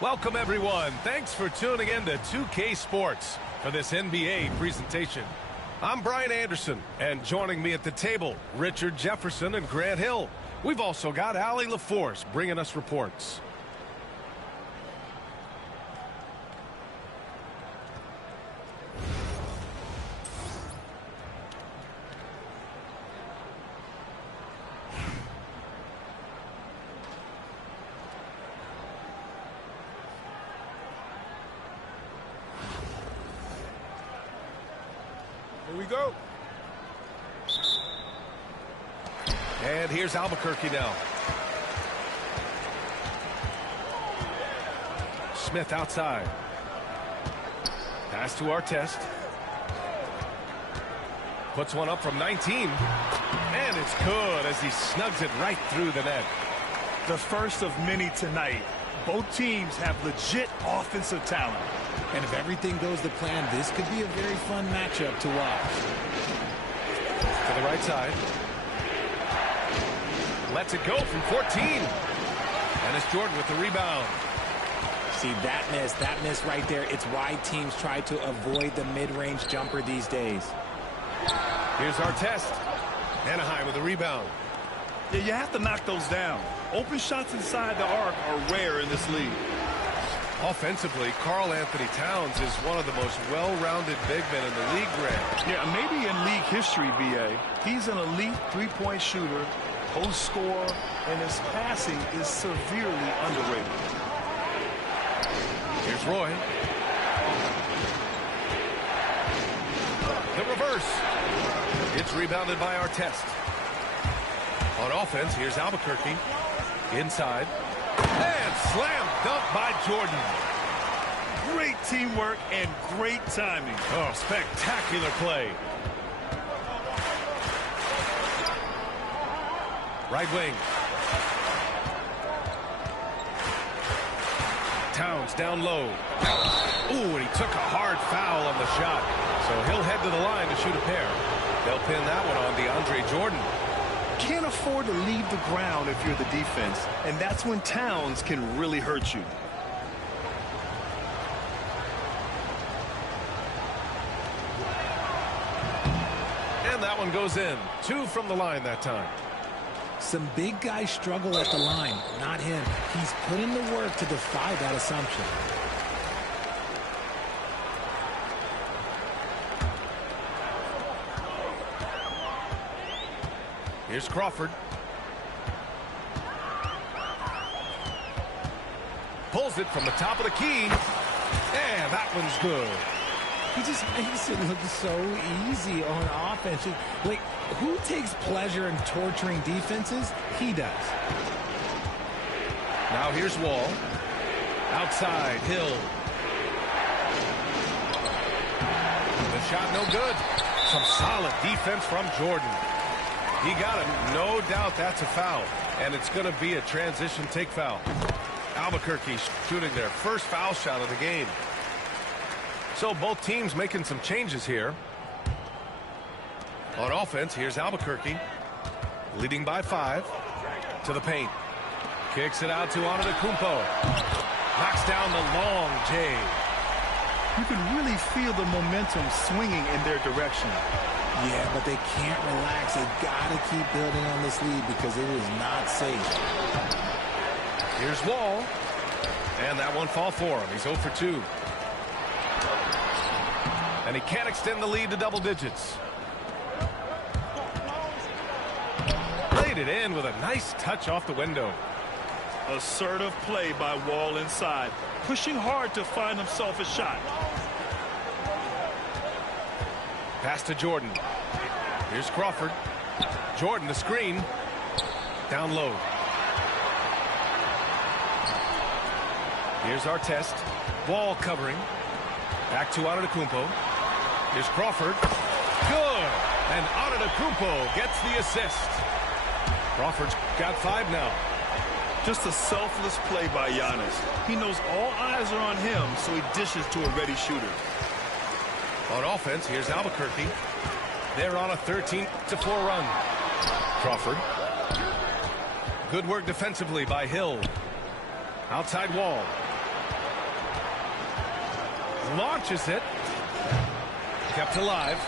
Welcome, everyone. Thanks for tuning in to 2K Sports for this NBA presentation. I'm Brian Anderson, and joining me at the table, Richard Jefferson and Grant Hill. We've also got Allie LaForce bringing us reports. Here we go. And here's Albuquerque now. Smith outside. Pass to Artest. Puts one up from 19. And it's good as he snugs it right through the net. The first of many tonight. Both teams have legit offensive talent. And if everything goes to plan, this could be a very fun matchup to watch. To the right side. Lets it go from 14. And it's Jordan with the rebound. See, that miss right there, it's why teams try to avoid the mid-range jumper these days. Here's Artest. Anaheim with the rebound. Yeah, you have to knock those down. Open shots inside the arc are rare in this league. Offensively, Karl Anthony Towns is one of the most well-rounded big men in the league, Grant. Yeah, maybe in league history, B.A. He's an elite three-point shooter, post scorer, and his passing is severely underrated. Here's Roy. The reverse. It's rebounded by Artest. On offense, here's Albuquerque. Inside. And slam dunk by Jordan. Great teamwork and great timing. Oh, spectacular play. Right wing. Towns down low. Ooh, and he took a hard foul on the shot. So he'll head to the line to shoot a pair. They'll pin that one on DeAndre Jordan. Can't afford to leave the ground if you're the defense, and that's when Towns can really hurt you. And that one goes in. 2 from the line that time. Some big guys struggle at the line, not him. He's put in the work to defy that assumption. Here's Crawford. Pulls it from the top of the key. And that one's good. He just makes it look so easy on offense. Like, who takes pleasure in torturing defenses? He does. Now here's Wall. Outside, Hill. The shot no good. Some solid defense from Jordan. He got him. No doubt that's a foul. And it's going to be a transition take foul. Albuquerque shooting their first foul shot of the game. So both teams making some changes here. On offense, here's Albuquerque. Leading by 5. To the paint. Kicks it out to Antetokounmpo. Knocks down the long J. You can really feel the momentum swinging in their direction. Yeah, but they can't relax. They got to keep building on this lead because it is not safe. Here's Wall. And that one fall for him. He's 0 for 2. And he can't extend the lead to double digits. Laid it in with a nice touch off the window. Assertive play by Wall inside. Pushing hard to find himself a shot. Pass to Jordan. Here's Crawford. Jordan, the screen. Down low. Here's Artest. Wall covering. Back to Antetokounmpo. Here's Crawford. Good. And Antetokounmpo gets the assist. Crawford's got 5 now. Just a selfless play by Giannis. He knows all eyes are on him, so he dishes to a ready shooter. On offense, here's Albuquerque. They're on a 13-4 run. Crawford. Good work defensively by Hill. Outside Wall. Launches it. Kept alive.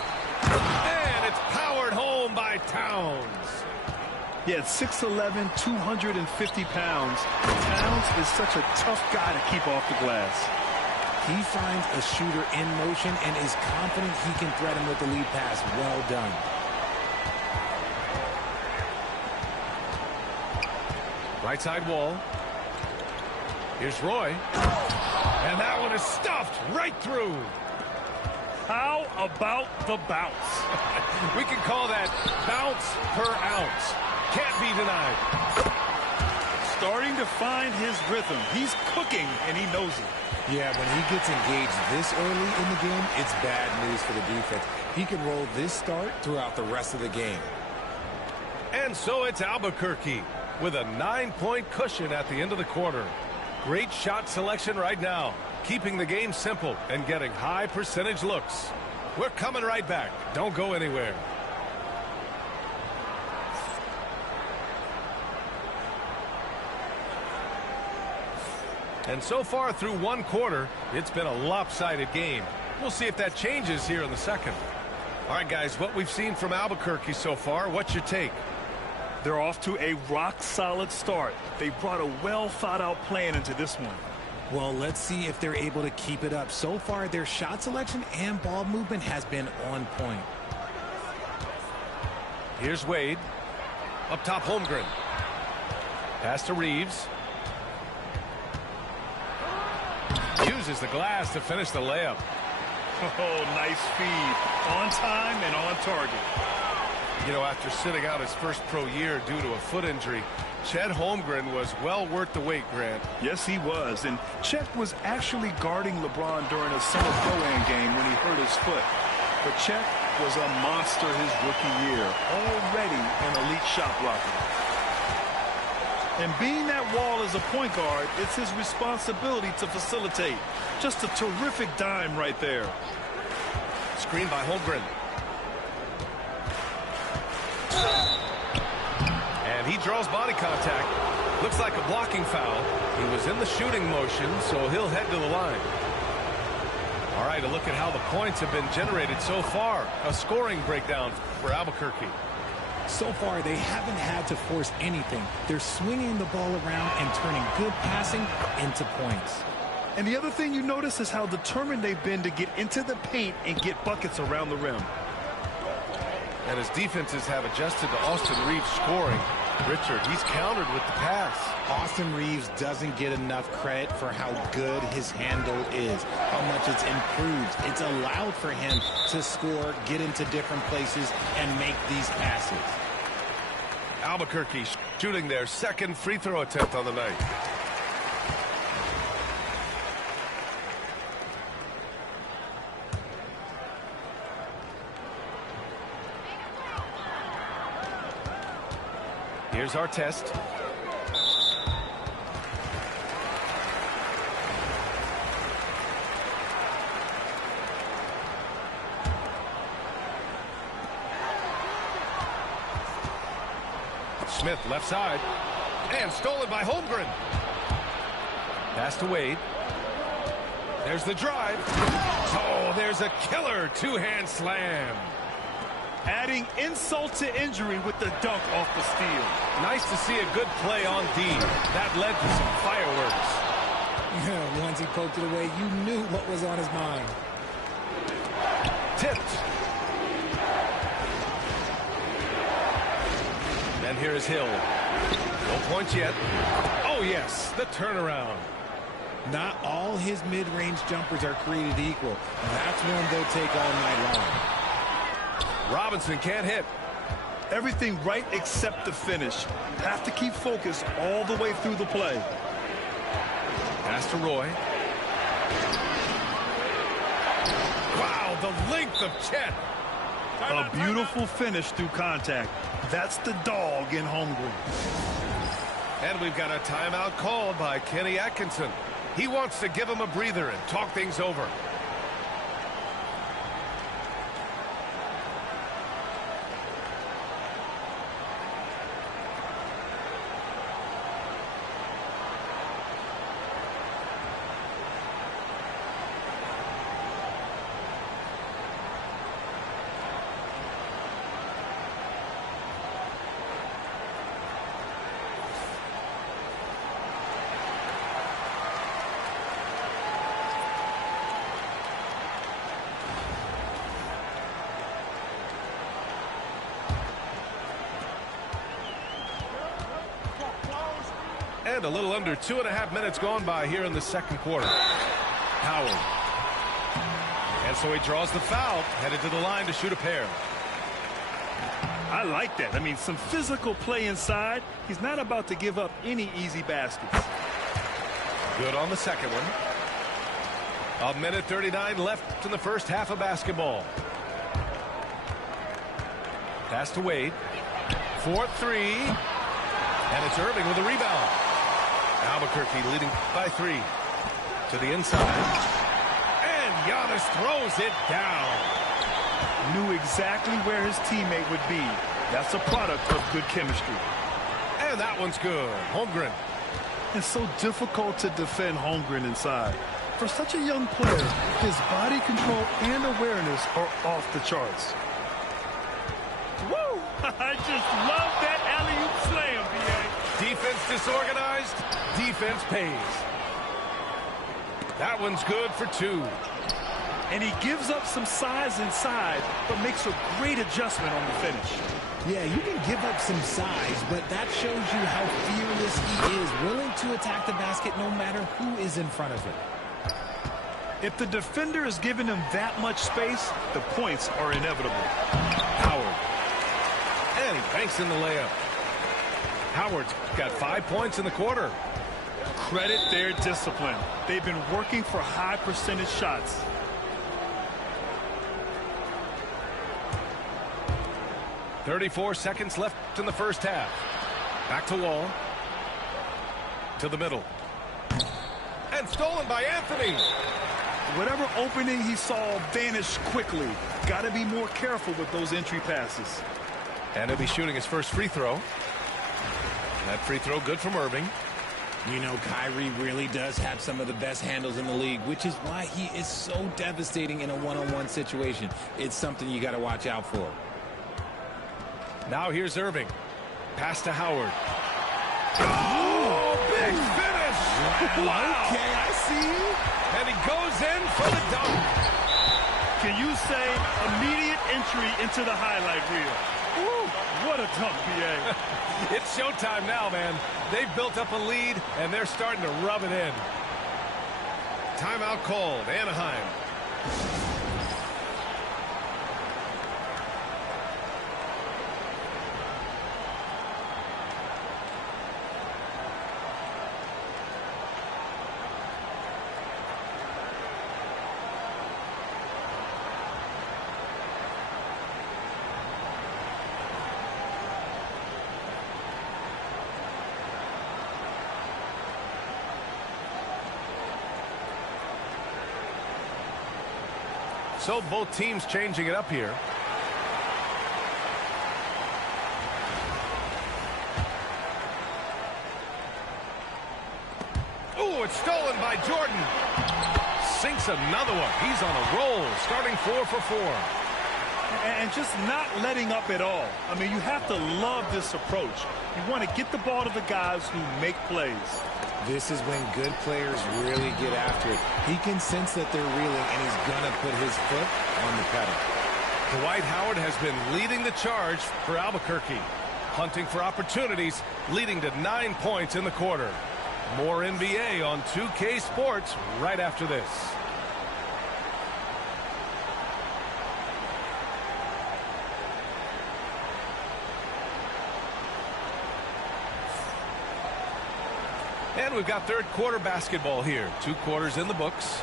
And it's powered home by Towns. Yeah, at 6'11", 250 pounds, Towns is such a tough guy to keep off the glass. He finds a shooter in motion and is confident he can threat him with the lead pass. Well done. Right side wall. Here's Roy. And that one is stuffed right through. How about the bounce? We can call that bounce per ounce. Can't be denied. Starting to find his rhythm. He's cooking, and he knows it. Yeah, when he gets engaged this early in the game, it's bad news for the defense. He can roll this start throughout the rest of the game. And so it's Albuquerque with a 9-point cushion at the end of the quarter. Great shot selection right now, keeping the game simple and getting high percentage looks. We're coming right back. Don't go anywhere. And so far through one quarter, it's been a lopsided game. We'll see if that changes here in the second. All right, guys, what we've seen from Albuquerque so far, what's your take? They're off to a rock-solid start. They brought a well-thought-out plan into this one. Well, let's see if they're able to keep it up. So far, their shot selection and ball movement has been on point. Here's Wade. Up top, Holmgren. Pass to Reeves. Uses the glass to finish the layup. Oh, nice feed. On time and on target. You know, after sitting out his first pro year due to a foot injury, Chet Holmgren was well worth the wait, Grant. Yes, he was. And Chet was actually guarding LeBron during a summer pro-am game when he hurt his foot. But Chet was a monster his rookie year, already an elite shot blocker. And being that wall as a point guard, it's his responsibility to facilitate. Just a terrific dime right there. Screen by Holmgren. And he draws body contact. Looks like a blocking foul. He was in the shooting motion, so he'll head to the line. All right, a look at how the points have been generated so far. A scoring breakdown for Albuquerque. So far, they haven't had to force anything. They're swinging the ball around and turning good passing into points. And the other thing you notice is how determined they've been to get into the paint and get buckets around the rim. And his defenses have adjusted to Austin Reeves scoring. Richard, he's countered with the pass. Austin Reeves doesn't get enough credit for how good his handle is, how much it's improved. It's allowed for him to score, get into different places, and make these passes. Albuquerque shooting their second free throw attempt on the night. Here's our test. Smith left side. And stolen by Holmgren. Pass to Wade. There's the drive. Oh, there's a killer two-hand slam. Adding insult to injury with the dunk off the steal. Nice to see a good play on D. That led to some fireworks. Yeah, once he poked it away, you knew what was on his mind. Tipped. And here is Hill. No points yet. Oh, yes, the turnaround. Not all his mid-range jumpers are created equal. That's one they'll take all night long. Robinson can't hit. Everything right except the finish. Have to keep focused all the way through the play. Pass to Roy. Wow, the length of Chet. A beautiful finish through contact. That's the dog in Holmgren. And we've got a timeout called by Kenny Atkinson. He wants to give him a breather and talk things over. And a little under 2.5 minutes gone by here in the second quarter. Howard. And so he draws the foul, headed to the line to shoot a pair. I like that. I mean, some physical play inside. He's not about to give up any easy baskets. Good on the second one. 1:39 left in the first half of basketball. Pass to Wade. 4-3. And it's Irving with a rebound. Albuquerque leading by 3. To the inside. And Giannis throws it down. Knew exactly where his teammate would be. That's a product of good chemistry. And that one's good. Holmgren. It's so difficult to defend Holmgren inside. For such a young player, his body control and awareness are off the charts. Woo! I just love that alley-oop slam, B.A. Defense disorganized. Defense pays. That one's good for 2. And he gives up some size inside, but makes a great adjustment on the finish. Yeah, you can give up some size, but that shows you how fearless he is, willing to attack the basket no matter who is in front of him. If the defender is giving him that much space, the points are inevitable. Howard. And he banks in the layup. Howard's got 5 points in the quarter. Credit their discipline. They've been working for high percentage shots. .34 seconds left in the first half. Back to Wall. To the middle. And stolen by Anthony. Whatever opening he saw vanished quickly. Got to be more careful with those entry passes. And he'll be shooting his first free throw. That free throw good from Irving. You know, Kyrie really does have some of the best handles in the league, which is why he is so devastating in a one-on-one situation. It's something you got to watch out for. Now here's Irving. Pass to Howard. Oh, big finish! Wow. Okay, I see. And he goes in for the dunk. Can you say immediate entry into the highlight reel? Ooh, what a dunk, B.A. It's showtime now, man. They've built up a lead, and they're starting to rub it in. Timeout called, Anaheim. So both teams changing it up here. Oh, it's stolen by Jordan. Sinks another one. He's on a roll, starting 4 for 4. And just not letting up at all. I mean, you have to love this approach. You want to get the ball to the guys who make plays. This is when good players really get after it. He can sense that they're reeling, and he's going to put his foot on the pedal. Dwight Howard has been leading the charge for Albuquerque. Hunting for opportunities, leading to 9 points in the quarter. More NBA on 2K Sports right after this. And we've got third quarter basketball here. 2 quarters in the books.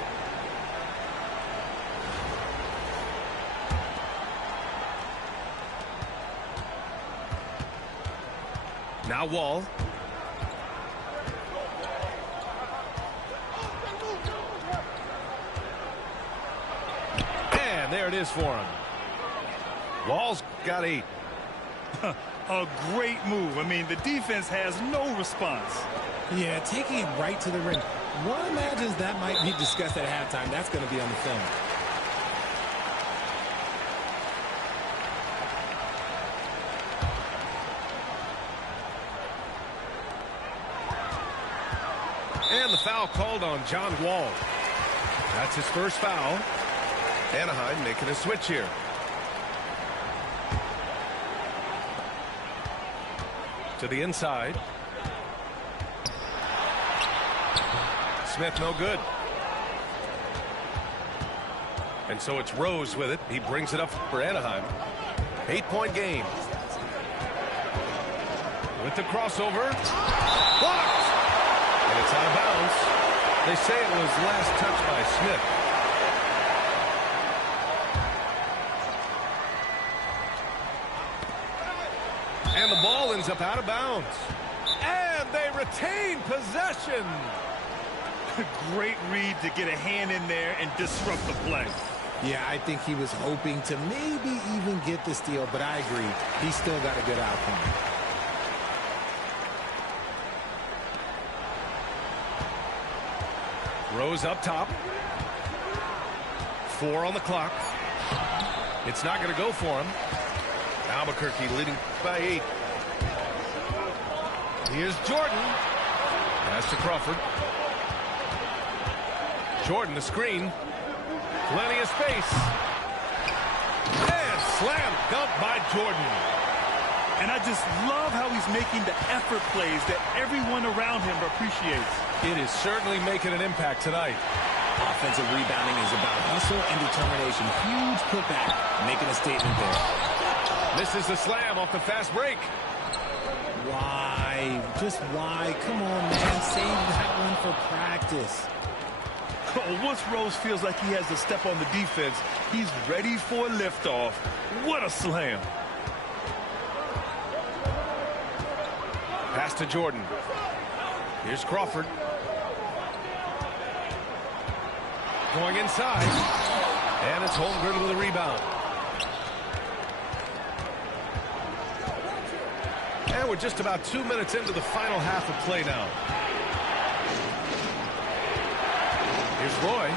Now Wall. And there it is for him. Wall's got 8. A great move. I mean, the defense has no response. Yeah, taking it right to the rim. One imagines that might be discussed at halftime. That's going to be on the film. And the foul called on John Wall. That's his first foul. Anaheim making a switch here. To the inside. Smith no good. And so it's Rose with it. He brings it up for Anaheim. 8-point game. With the crossover. Blocked! And it's out of bounds. They say it was last touched by Smith. And the ball ends up out of bounds. And they retain possession. Great read to get a hand in there and disrupt the play. Yeah, I think he was hoping to maybe even get the steal, but I agree. He still got a good outcome. Rose up top. 4 on the clock. It's not going to go for him. Albuquerque leading by 8. Here's Jordan. Pass to Crawford. Jordan, the screen. Plenty of space. And slam dunk by Jordan. And I just love how he's making the effort plays that everyone around him appreciates. It is certainly making an impact tonight. Offensive rebounding is about hustle and determination. Huge putback, making a statement there. Misses the slam off the fast break. Why? Just why? Come on, man. Save that one for practice. Once Rose feels like he has to step on the defense, he's ready for a liftoff. What a slam. Pass to Jordan. Here's Crawford. Going inside. And it's Holmgren with a rebound. And we're just about 2 minutes into the final half of play now. Here's Roy.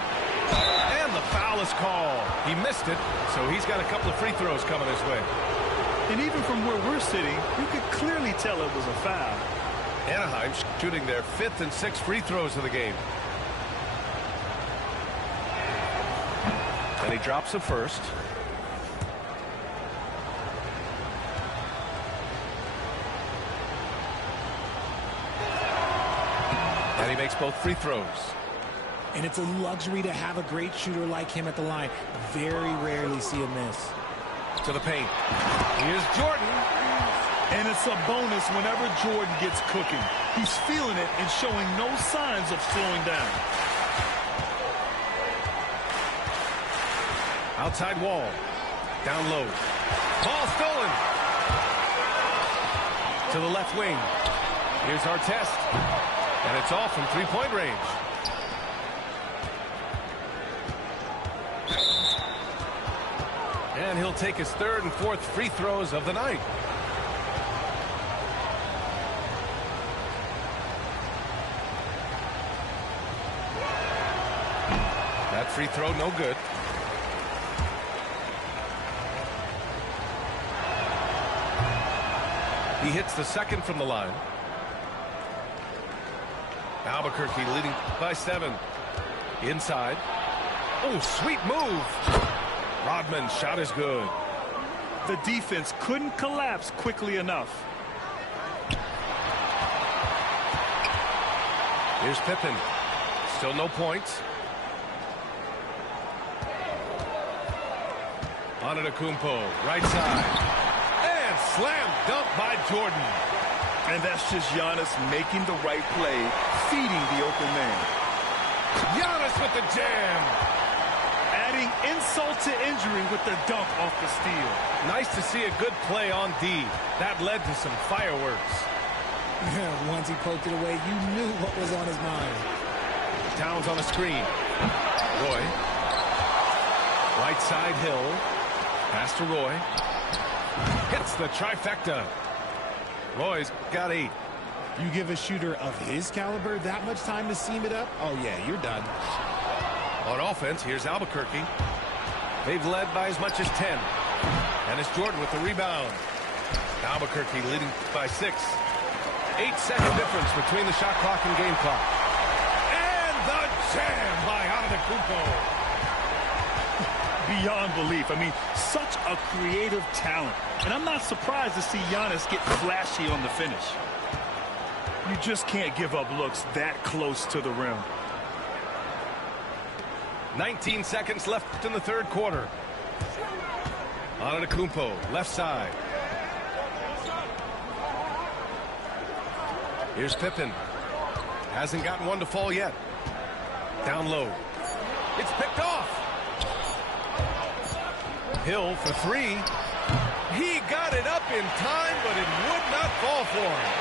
And the foul is called. He missed it, so he's got a couple of free throws coming his way. And even from where we're sitting, you could clearly tell it was a foul. Anaheim shooting their 5th and 6th free throws of the game. And he drops the first. And he makes both free throws. And it's a luxury to have a great shooter like him at the line. Very rarely see a miss. To the paint. Here's Jordan. And it's a bonus whenever Jordan gets cooking. He's feeling it and showing no signs of slowing down. Outside wall. Down low. Ball stolen. To the left wing. Here's Artest. And it's off from three-point range. And he'll take his 3rd and 4th free throws of the night. That free throw no good. He hits the 2nd from the line. Albuquerque leading by 7. Inside. Oh, sweet move. Rodman's shot is good. The defense couldn't collapse quickly enough. Here's Pippen. Still no points. Antetokounmpo, right side. And slam dunk by Jordan. And that's just Giannis making the right play, feeding the open man. Giannis with the jam. Adding insult to injury with the dunk off the steal. Nice to see a good play on D. That led to some fireworks. Once he poked it away, you knew what was on his mind. Towns on the screen. Roy. Right side Hill. Pass to Roy. Hits the trifecta. Roy's got 8. You give a shooter of his caliber that much time to seam it up? Oh, yeah, you're done. On offense, here's Albuquerque. They've led by as much as 10. And it's Jordan with the rebound. Albuquerque leading by 6. 8-second difference between the shot clock and game clock. And the jam by Antetokounmpo. Beyond belief. I mean, such a creative talent. And I'm not surprised to see Giannis get flashy on the finish. You just can't give up looks that close to the rim. 19 seconds left in the third quarter. Antetokounmpo, left side. Here's Pippen. Hasn't gotten one to fall yet. Down low. It's picked off. Hill for three. He got it up in time, but it would not fall for him.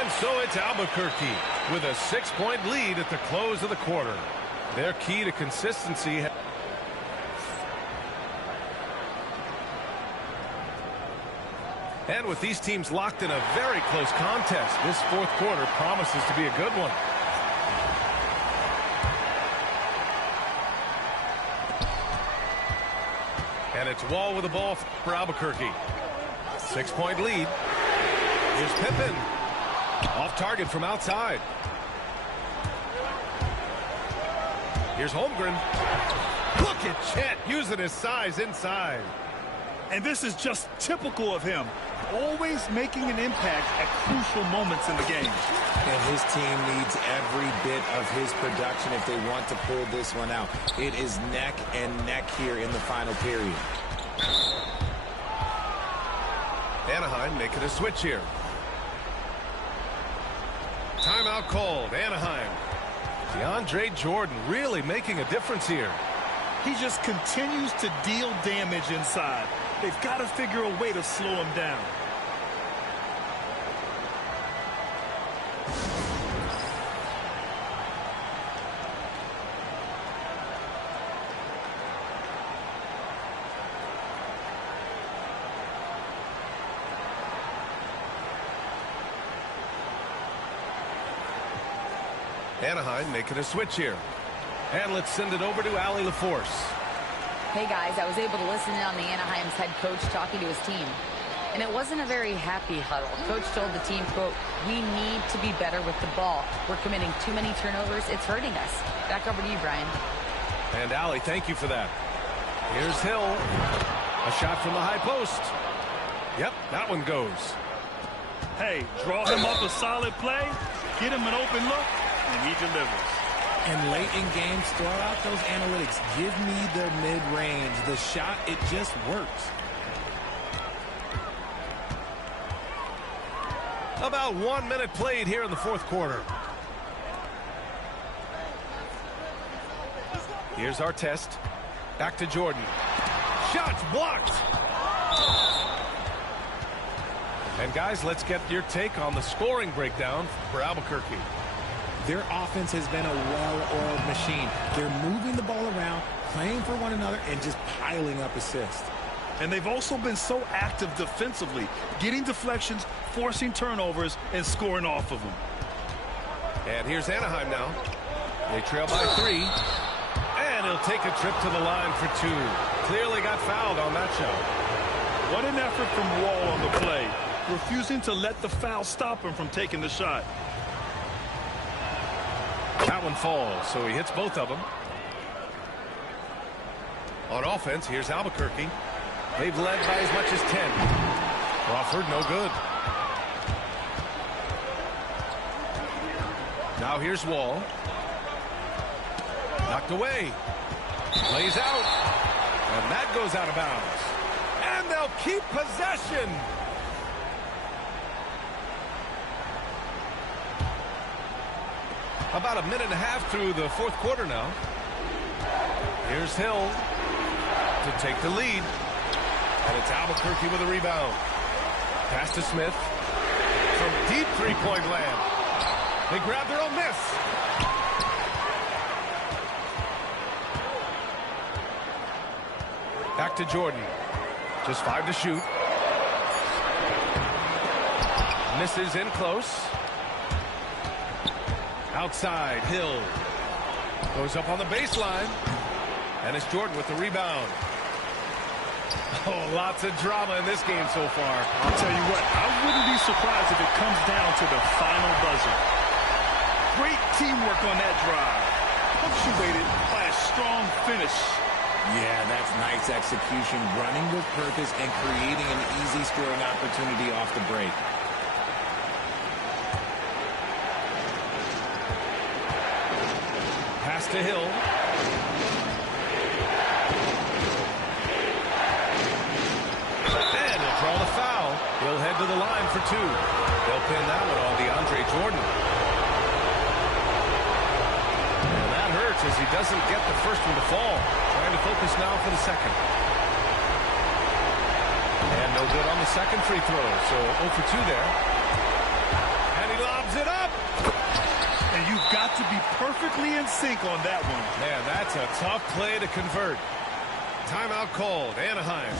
And so it's Albuquerque with a 6-point lead at the close of the quarter. Their key to consistency. And with these teams locked in a very close contest, this fourth quarter promises to be a good one. And it's Wall with the ball for Albuquerque. 6-point lead. Here's Pippen. Off target from outside. Here's Holmgren. Look at Chet using his size inside. And this is just typical of him. Always making an impact at crucial moments in the game. And his team needs every bit of his production if they want to pull this one out. It is neck and neck here in the final period. Anaheim making a switch here. Timeout called. Anaheim. DeAndre Jordan really making a difference here. He just continues to deal damage inside. They've got to figure a way to slow him down. Anaheim making a switch here. And let's send it over to Allie LaForce. Hey guys, I was able to listen in on the Anaheim's head coach talking to his team. And it wasn't a very happy huddle. Coach told the team, quote, "We need to be better with the ball. We're committing too many turnovers. It's hurting us." Back over to you, Brian. And Allie, thank you for that. Here's Hill. A shot from the high post. Yep, that one goes. Hey, draw him up a solid play, get him an open look, and he delivers. And late in games, throw out those analytics. Give me the mid-range. The shot, it just works. About 1 minute played here in the fourth quarter. Here's our test. Back to Jordan. Shots blocked. And guys, let's get your take on the scoring breakdown for Albuquerque. Their offense has been a well-oiled machine. They're moving the ball around, playing for one another, and just piling up assists. And they've also been so active defensively, getting deflections, forcing turnovers, and scoring off of them. And here's Anaheim now. They trail by 3. And he'll take a trip to the line for 2. Clearly got fouled on that shot. What an effort from Wall on the play, refusing to let the foul stop him from taking the shot. That one falls, so he hits both of them. On offense, here's Albuquerque. They've led by as much as 10. Crawford, no good. Now here's Wall. Knocked away. Lays out. And that goes out of bounds. And they'll keep possession. About a minute and a half through the fourth quarter now. Here's Hill to take the lead. And it's Albuquerque with a rebound. Pass to Smith. From deep three-point land. They grab their own miss. Back to Jordan. Just 5 to shoot. Misses in close. Outside, Hill. Goes up on the baseline. And it's Jordan with the rebound. Oh, lots of drama in this game so far. I'll tell you what, I wouldn't be surprised if it comes down to the final buzzer. Great teamwork on that drive. Punctuated by a strong finish. Yeah, that's nice execution, running with purpose and creating an easy scoring opportunity off the break. Pass to Hill. the line for two. They'll pin that one on DeAndre Jordan. And that hurts as he doesn't get the first one to fall. Trying to focus now for the second. And no good on the second free throw. So 0 for 2 there. And he lobs it up. And you've got to be perfectly in sync on that one. Man, that's a tough play to convert. Timeout called. Anaheim.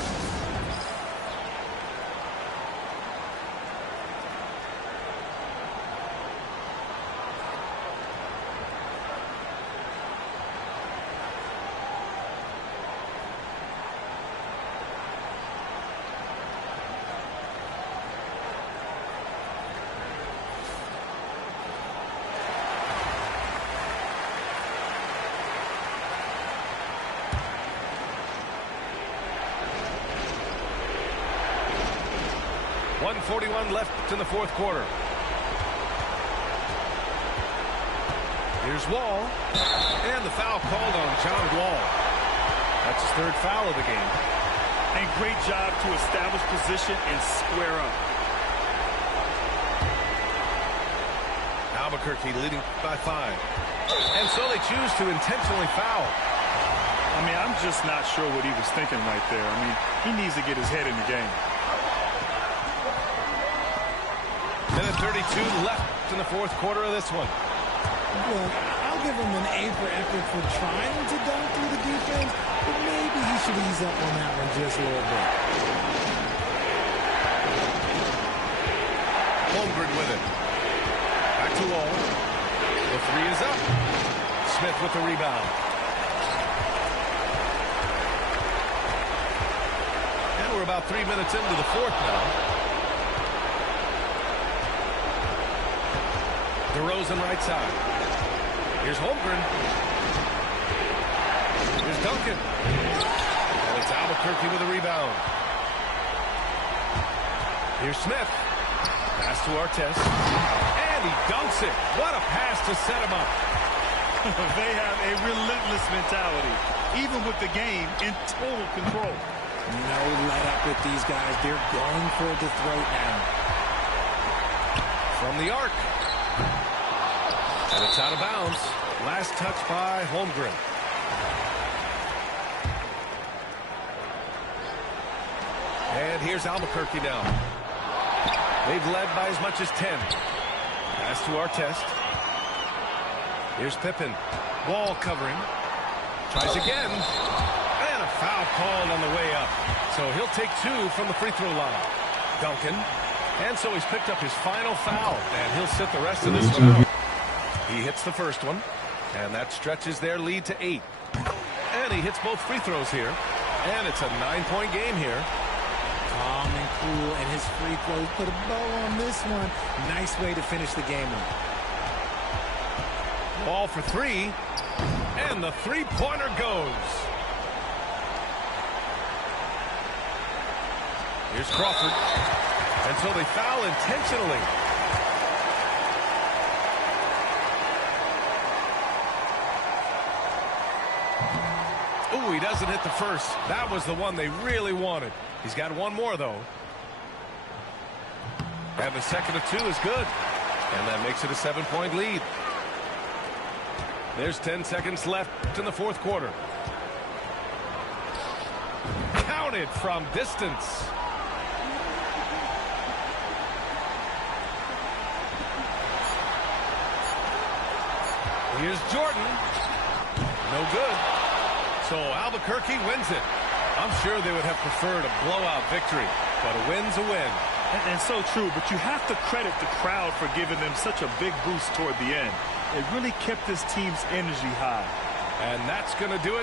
.141 left in the fourth quarter. Here's Wall. And the foul called on John Wall. That's his third foul of the game. And great job to establish position and square up. Albuquerque leading by 5. And so they choose to intentionally foul. I mean, I'm just not sure what he was thinking right there. I mean, he needs to get his head in the game. Minute 32 left in the fourth quarter of this one. Well, I'll give him an A for effort for trying to dunk through the defense, but maybe he should ease up on that one just a little bit. Holmgren with it. Back to Wall. The three is up. Smith with the rebound. And we're about 3 minutes into the fourth now. DeRozan right side. Here's Holmgren. Here's Duncan. And it's Albuquerque with a rebound. Here's Smith. Pass to Artest. And he dunks it. What a pass to set him up. They have a relentless mentality, even with the game in total control. No let up with these guys. They're going for the throat now. From the arc. And it's out of bounds. Last touch by Holmgren. And here's Albuquerque now. They've led by as much as 10. Pass to Artest. Here's Pippen. Wall covering. Tries again. And a foul called on the way up. So he'll take 2 from the free throw line. Duncan. And so he's picked up his final foul. And he'll sit the rest of this one out. He hits the first one, and that stretches their lead to 8. And he hits both free throws here, and it's a 9-point game here. Calm and cool, and his free throws put a bow on this one. Nice way to finish the game up. Ball for 3, and the three-pointer goes. Here's Crawford, and so they foul intentionally. Ooh, he doesn't hit the first. That was the one they really wanted. He's got one more, though. And the second of 2 is good. And that makes it a 7-point lead. There's 10 seconds left in the fourth quarter. Counted from distance. Here's Jordan. No good. So Albuquerque wins it. I'm sure they would have preferred a blowout victory, but a win's a win. And so true, but you have to credit the crowd for giving them such a big boost toward the end. It really kept this team's energy high. And that's going to do it.